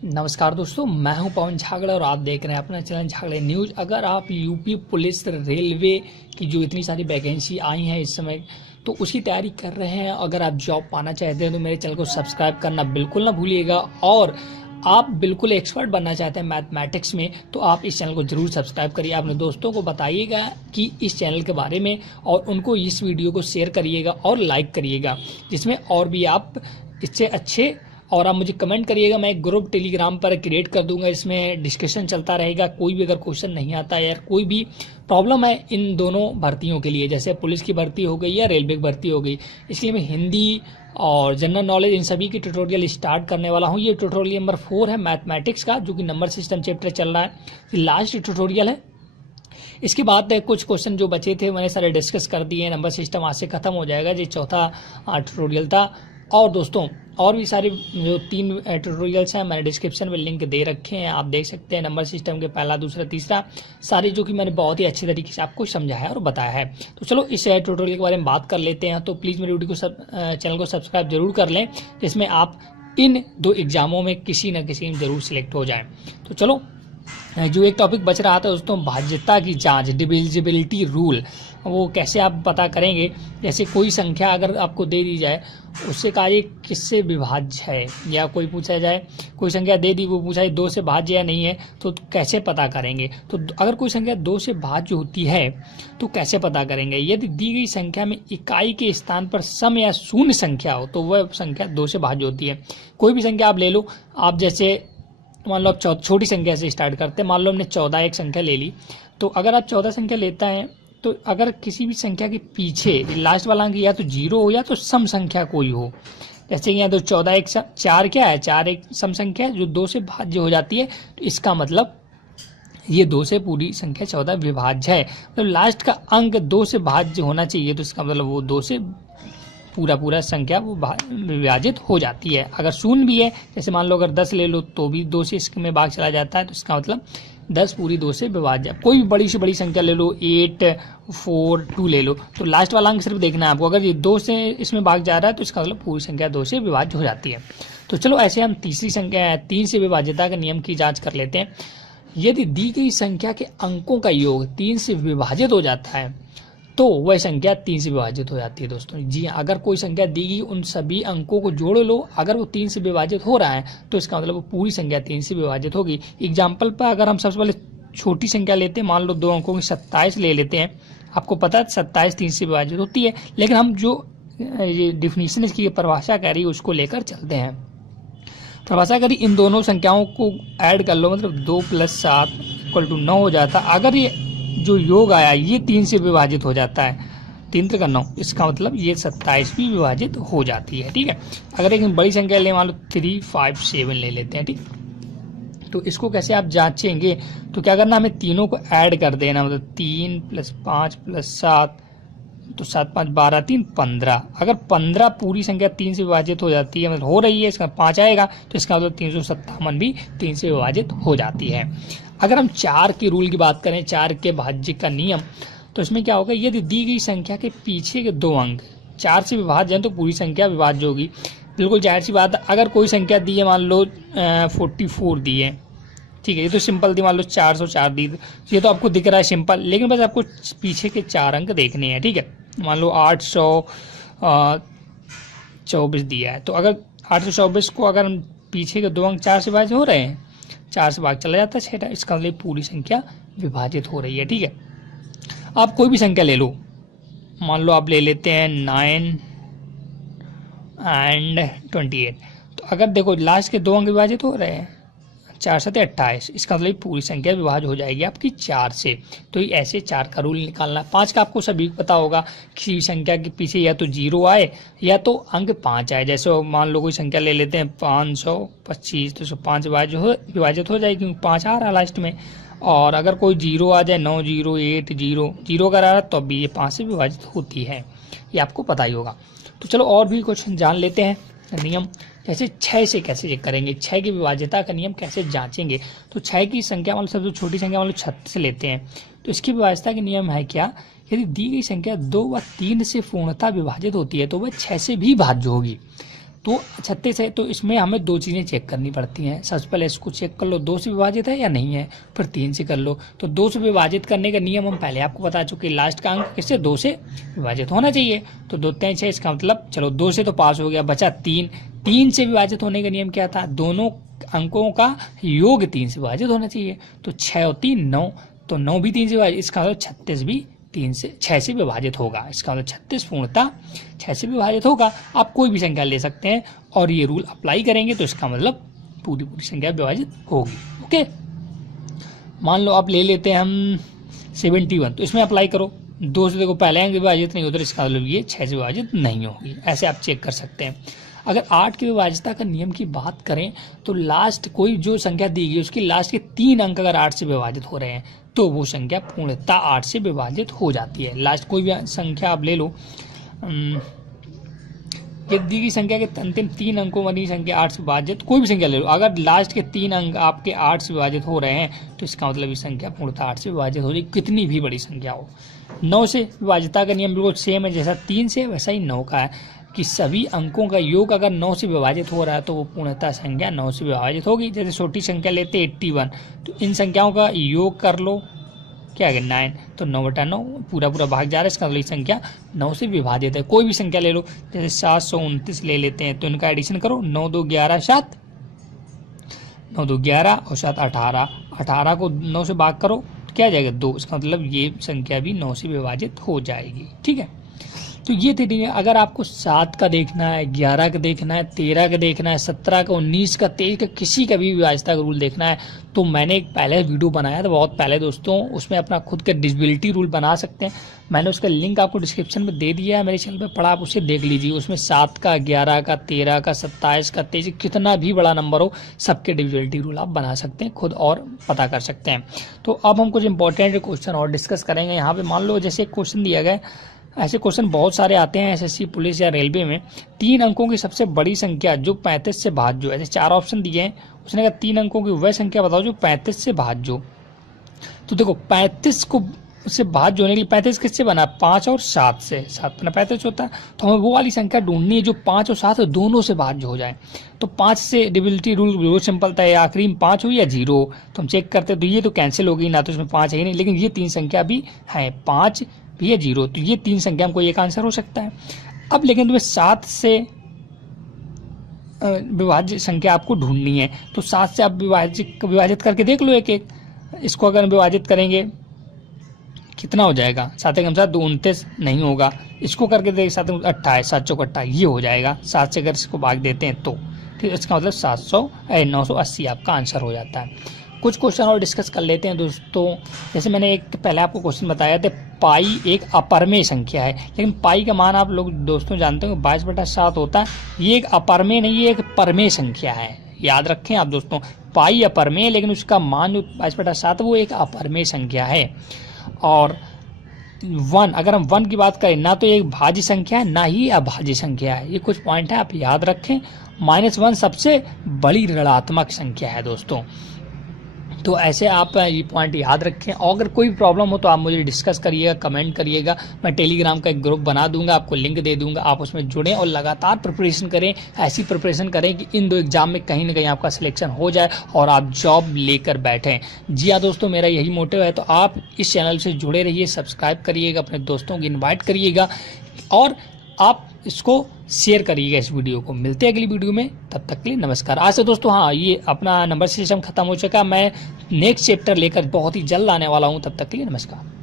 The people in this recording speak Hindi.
नमस्कार दोस्तों, मैं हूं पवन झागड़ा और आप देख रहे हैं अपना चैनल झागड़े न्यूज़। अगर आप यूपी पुलिस रेलवे की जो इतनी सारी वैकेंसी आई हैं इस समय, तो उसकी तैयारी कर रहे हैं, अगर आप जॉब पाना चाहते हैं तो मेरे चैनल को सब्सक्राइब करना बिल्कुल ना भूलिएगा। और आप बिल्कुल एक्सपर्ट बनना चाहते हैं मैथमेटिक्स में, तो आप इस चैनल को जरूर सब्सक्राइब करिए। अपने दोस्तों को बताइएगा कि इस चैनल के बारे में, और उनको इस वीडियो को शेयर करिएगा और लाइक करिएगा, जिसमें और भी आप इससे अच्छे, और आप मुझे कमेंट करिएगा। मैं एक ग्रुप टेलीग्राम पर क्रिएट कर दूंगा, इसमें डिस्कशन चलता रहेगा। कोई भी अगर क्वेश्चन नहीं आता है या कोई भी प्रॉब्लम है इन दोनों भर्तियों के लिए, जैसे पुलिस की भर्ती हो गई या रेलवे की भर्ती हो गई, इसलिए मैं हिंदी और जनरल नॉलेज इन सभी की ट्यूटोरियल स्टार्ट करने वाला हूं। ये ट्यूटोरियल नंबर 4 है मैथमेटिक्स का, जो कि नंबर सिस्टम चैप्टर चल रहा है, लास्ट ट्यूटोरियल है। इसके बाद कुछ क्वेश्चन जो बचे थे मैंने सारे डिस्कस कर दिए। नंबर सिस्टम आज से खत्म हो जाएगा, ये चौथा ट्यूटोरियल था। और दोस्तों, और भी सारे जो 3 ट्यूटोरियल्स हैं मैंने डिस्क्रिप्शन में लिंक दे रखे हैं, आप देख सकते हैं। नंबर सिस्टम के पहला, दूसरा, तीसरा, सारे जो कि मैंने बहुत ही अच्छे तरीके से आपको समझाया और बताया है। तो चलो इस ट्यूटोरियल के बारे में बात कर लेते हैं। तो प्लीज़ मेरी वीडियो को चैनल को सब्सक्राइब जरूर कर लें, जिसमें आप इन 2 एग्जामों में किसी न किसी में जरूर सिलेक्ट हो जाएं। तो चलो, जो एक टॉपिक बच रहा था दोस्तों, भाज्यता की जांच, डिविजिबिलिटी रूल, वो कैसे आप पता करेंगे। जैसे कोई संख्या अगर आपको दे दी जाए, उससे कार्य किससे विभाज्य है, या कोई पूछा जाए कोई संख्या दे दी, वो पूछा है 2 से भाज्य या नहीं है, तो कैसे पता करेंगे। तो अगर कोई संख्या 2 से भाज्य होती है तो कैसे पता करेंगे। यदि दी गई संख्या में इकाई के स्थान पर सम या शून्य संख्या हो तो वह संख्या 2 से भाज्य होती है। कोई भी संख्या आप ले लो, आप जैसे मान लो आप छोटी संख्या से स्टार्ट करते हैं। मान लो हमने 14 एक संख्या ले ली, तो अगर आप 14 संख्या लेता है, तो अगर किसी भी संख्या के पीछे लास्ट वाला अंक या तो 0 हो या तो सम संख्या कोई हो, जैसे यहाँ तो 14 एक 4 क्या है, 4 एक सम संख्या है जो 2 से भाज्य हो जाती है, तो इसका मतलब ये 2 से पूरी संख्या 14 विभाज्य है। तो लास्ट का अंक 2 से भाज्य होना चाहिए, तो इसका मतलब वो 2 से पूरा संख्या वो विभाजित हो जाती है। अगर शून्य भी है, जैसे मान लो अगर 10 ले लो तो भी 2 से इसमें भाग चला जाता है, तो इसका मतलब 10 पूरी 2 से विभाज्य। कोई भी बड़ी से बड़ी संख्या ले लो, 8, 4, 2 ले लो, तो लास्ट वाला अंक सिर्फ देखना है आपको। अगर ये 2 से इसमें भाग जा रहा है तो इसका मतलब पूरी संख्या 2 से विभाज्य हो जाती है। तो चलो ऐसे हम तीसरी संख्या 3 से विभाज्यता के नियम की जाँच कर लेते हैं। यदि दी गई संख्या के अंकों का योग 3 से विभाजित हो जाता है तो वह संख्या 3 से विभाजित हो जाती है। दोस्तों जी हाँ, अगर कोई संख्या दी गई, उन सभी अंकों को जोड़ लो, अगर वो 3 से विभाजित हो रहा है तो इसका मतलब वो पूरी संख्या 3 से विभाजित होगी। एग्जाम्पल पर अगर हम सबसे पहले छोटी संख्या लेते हैं, मान लो 2 अंकों की 27 ले लेते हैं। आपको पता है 27 3 से विभाजित होती है, लेकिन हम जो ये डिफिनीशन इसकी परिभाषा कह रही है उसको लेकर चलते हैं। परिभाषा करी, इन दोनों संख्याओं को ऐड कर लो, मतलब 2 + 7 = 9 हो जाता। अगर ये जो योग आया ये 3 से विभाजित हो जाता है, 3 × 9, इसका मतलब ये 27 भी विभाजित हो जाती है। ठीक है, अगर एक बड़ी संख्या ले, मान लो 3, 5, 7 ले लेते हैं। ठीक, तो इसको कैसे आप जांचेंगे, तो क्या करना, हमें तीनों को ऐड कर देना, मतलब 3 + 5 + 7, तो 7, 5, 12, 3, 15। अगर 15 पूरी संख्या 3 से विभाजित हो जाती है, मतलब हो रही है, इसका 5 आएगा, तो इसका मतलब 357 भी 3 से विभाजित हो जाती है। अगर हम 4 के रूल की बात करें, 4 के भाज्य का नियम, तो इसमें क्या होगा, यदि दी गई संख्या के पीछे के 2 अंक 4 से विभाज्य हैं तो पूरी संख्या विभाज्य होगी। बिल्कुल जाहिर सी बात है। अगर कोई संख्या दी है, मान लो 44 दी है, ठीक है, ये तो सिंपल थी, मान लो 404 दी, ये तो आपको दिख रहा है सिंपल, लेकिन बस आपको पीछे के 4 अंक देखने हैं। ठीक है, मान लो 824 दिया है, तो अगर 824 को अगर हम पीछे के 2 अंक 4 से विभाजित हो रहे हैं, 4 से भाग चला जाता है 6, इसका मतलब पूरी संख्या विभाजित हो रही है। ठीक है, आप कोई भी संख्या ले लो, मान लो आप ले लेते हैं 9 और 28, तो अगर देखो लास्ट के 2 अंक विभाजित हो रहे हैं, 4 × 7 = 28, इसका मतलब पूरी संख्या विभाज्य हो जाएगी आपकी 4 से। तो ऐसे 4 का रूल निकालना है। 5 का आपको सभी को पता होगा, किसी भी संख्या के पीछे या तो 0 आए या तो अंक 5 आए। जैसे मान लो कोई संख्या ले लेते हैं 525, तो 5 विभाजित हो जाएगी, क्योंकि 5 आ रहा है लास्ट में। और अगर कोई 0 आ जाए, 9, 0, 8, 0 अगर आ रहा है तो भी ये 5 से विभाजित होती है, ये आपको पता ही होगा। तो चलो और भी कुछ जान लेते हैं नियम। जैसे 6 से कैसे चेक करेंगे, 6 की विभाज्यता का नियम कैसे जांचेंगे। तो 6 की संख्या मतलब सबसे छोटी संख्या मान लो 36 लेते हैं, तो इसकी विभाज्यता का नियम है क्या, यदि दी गई संख्या 2 व 3 से पूर्णतः विभाजित होती है तो वह 6 से भी भाज्य होगी। तो 36 है, तो इसमें हमें 2 चीज़ें चेक करनी पड़ती हैं। सबसे पहले इसको चेक कर लो 2 से विभाजित है या नहीं है, फिर 3 से कर लो। तो 2 से विभाजित करने का नियम हम पहले आपको बता चुके, लास्ट का अंक किससे 2 से विभाजित होना चाहिए। तो 2 3 6, इसका मतलब चलो 2 से तो पास हो गया, बचा 3। 3 से विभाजित होने का नियम क्या था, दोनों अंकों का योग 3 से विभाजित होना चाहिए। तो 6 और 3 9, तो 9 भी 3 से विभाजित, इसका मतलब 36 भी 6 से विभाजित होगा। इसका मतलब 36 पूर्णतः 6 से विभाजित होगा। आप कोई भी संख्या ले सकते हैं और ये रूल अप्लाई करेंगे तो इसका मतलब पूरी संख्या विभाजित होगी। ओके, मान लो आप ले लेते हैं हम 71, तो इसमें अप्लाई करो 2 से, देखो पहले अंक विभाजित नहीं होता, तो इसका मतलब ये 6 से विभाजित नहीं होगी। ऐसे आप चेक कर सकते हैं। अगर 8 की विभाज्यता का नियम की बात करें तो लास्ट कोई जो संख्या दी गई उसकी लास्ट के 3 अंक अगर 8 से विभाजित हो रहे हैं तो वो संख्या पूर्णतः 8 से विभाजित हो जाती है। लास्ट कोई भी संख्या आप ले लो, ये दी गई संख्या के अंतिम 3 अंकों वाली संख्या 8 से विभाजित, कोई भी संख्या ले लो, अगर लास्ट के 3 अंक आपके 8 से विभाजित हो रहे हैं तो इसका मतलब ये संख्या पूर्णतः 8 से विभाजित हो रही, कितनी भी बड़ी संख्या हो। 9 से विभाज्यता का नियम बिल्कुल सेम है, जैसा 3 से वैसा ही 9 का है कि सभी अंकों का योग अगर 9 से विभाजित हो रहा है तो वो पूर्णतः संख्या 9 से विभाजित होगी। जैसे छोटी संख्या लेते 81, तो इन संख्याओं का योग कर लो, क्या है 9, तो 9/9 पूरा भाग जा रहा है, इसका मतलब संख्या 9 से विभाजित है। कोई भी संख्या ले लो, जैसे 729 ले लेते हैं, तो इनका एडिशन करो, 9 2 11 7, 9 2 11 और 7 18, 18 को 9 से भाग करो तो क्या जाएगा 2, इसका मतलब ये संख्या भी 9 से विभाजित हो जाएगी। ठीक है, तो ये थी। अगर आपको 7 का देखना है, 11 का देखना है, 13 का देखना है, 17 का, 19 का, 23 का, किसी का भी विभाज्यता का रूल देखना है तो मैंने एक पहले वीडियो बनाया था बहुत पहले दोस्तों, उसमें अपना खुद का डिविजिबिलिटी रूल बना सकते हैं। मैंने उसका लिंक आपको डिस्क्रिप्शन में दे दिया है मेरे चैनल पर, पढ़ा आप उसे देख लीजिए। उसमें 7 का, 11 का, 13 का, 27 का, 23, कितना भी बड़ा नंबर हो सबके डिविजिबिलिटी रूल आप बना सकते हैं खुद और पता कर सकते हैं। तो अब हम कुछ इंपॉर्टेंट क्वेश्चन और डिस्कस करेंगे। यहाँ पे मान लो जैसे क्वेश्चन दिया गया, ऐसे क्वेश्चन बहुत सारे आते हैं एसएससी, पुलिस या रेलवे में। 3 अंकों की सबसे बड़ी संख्या जो 35 से भाज्य, ऐसे 4 ऑप्शन दिए हैं, उसने कहा 3 अंकों की वह संख्या बताओ जो 35 से भाज्य। तो देखो 35 को से भाज्य होने के लिए 35 किससे बना, 5 और 7 से, 7 बना 35 होता है। तो हमें वो वाली संख्या ढूंढनी है जो 5 और 7 दोनों से भाज्य हो जाए। तो 5 से डिविजिबिलिटी रूल बहुत सिंपल था, या आखिरी में 5 हो या 0, तो हम चेक करते हैं। तो ये तो कैंसिल हो गई ना, तो इसमें 5 है ही नहीं, लेकिन ये 3 संख्या भी है, 5 भी है 0, तो ये 3 संख्या हमको एक आंसर हो सकता है। अब लेकिन तुम्हें 7 से विभाज्य संख्या आपको ढूंढनी है, तो 7 से आप विभाजित करके देख लो एक। इसको अगर विभाजित करेंगे कितना हो जाएगा, 7 एकम 7 2 29 नहीं होगा, इसको करके देख 7 28 7 चौक 28 ये हो जाएगा। 7 से अगर इसको भाग देते हैं तो ठीक, इसका मतलब 980 आपका आंसर हो जाता है। कुछ क्वेश्चन और डिस्कस कर लेते हैं दोस्तों। जैसे मैंने एक पहले आपको क्वेश्चन बताया था, पाई एक अपरमेय संख्या है, लेकिन पाई का मान आप लोग दोस्तों जानते हो 22/7 होता है। ये एक अपरमेय नहीं, ये एक परमेय संख्या है, याद रखें आप दोस्तों। पाई अपरमेय, लेकिन उसका मान जो 22/7 वो एक अपरमेय संख्या है। और 1, अगर हम 1 की बात करें ना तो एक भाज्य संख्या है ना ही अभाज्य संख्या है। ये कुछ पॉइंट है आप याद रखें। -1 सबसे बड़ी ऋणात्मक संख्या है दोस्तों। तो ऐसे आप ये पॉइंट याद रखें, और अगर कोई प्रॉब्लम हो तो आप मुझे डिस्कस करिएगा, कमेंट करिएगा। मैं टेलीग्राम का एक ग्रुप बना दूंगा, आपको लिंक दे दूंगा, आप उसमें जुड़ें और लगातार प्रिपरेशन करें। ऐसी प्रिपरेशन करें कि इन 2 एग्जाम में कहीं ना कहीं आपका सिलेक्शन हो जाए और आप जॉब लेकर बैठें। जी हाँ दोस्तों, मेरा यही मोटिव है। तो आप इस चैनल से जुड़े रहिए, सब्सक्राइब करिएगा, अपने दोस्तों को इन्वाइट करिएगा और आप इसको शेयर करिएगा इस वीडियो को। मिलते हैं अगली वीडियो में, तब तक के लिए नमस्कार। आज से दोस्तों हाँ, ये अपना नंबर सिस्टम खत्म हो चुका, मैं नेक्स्ट चैप्टर लेकर बहुत ही जल्द आने वाला हूँ। तब तक के लिए नमस्कार।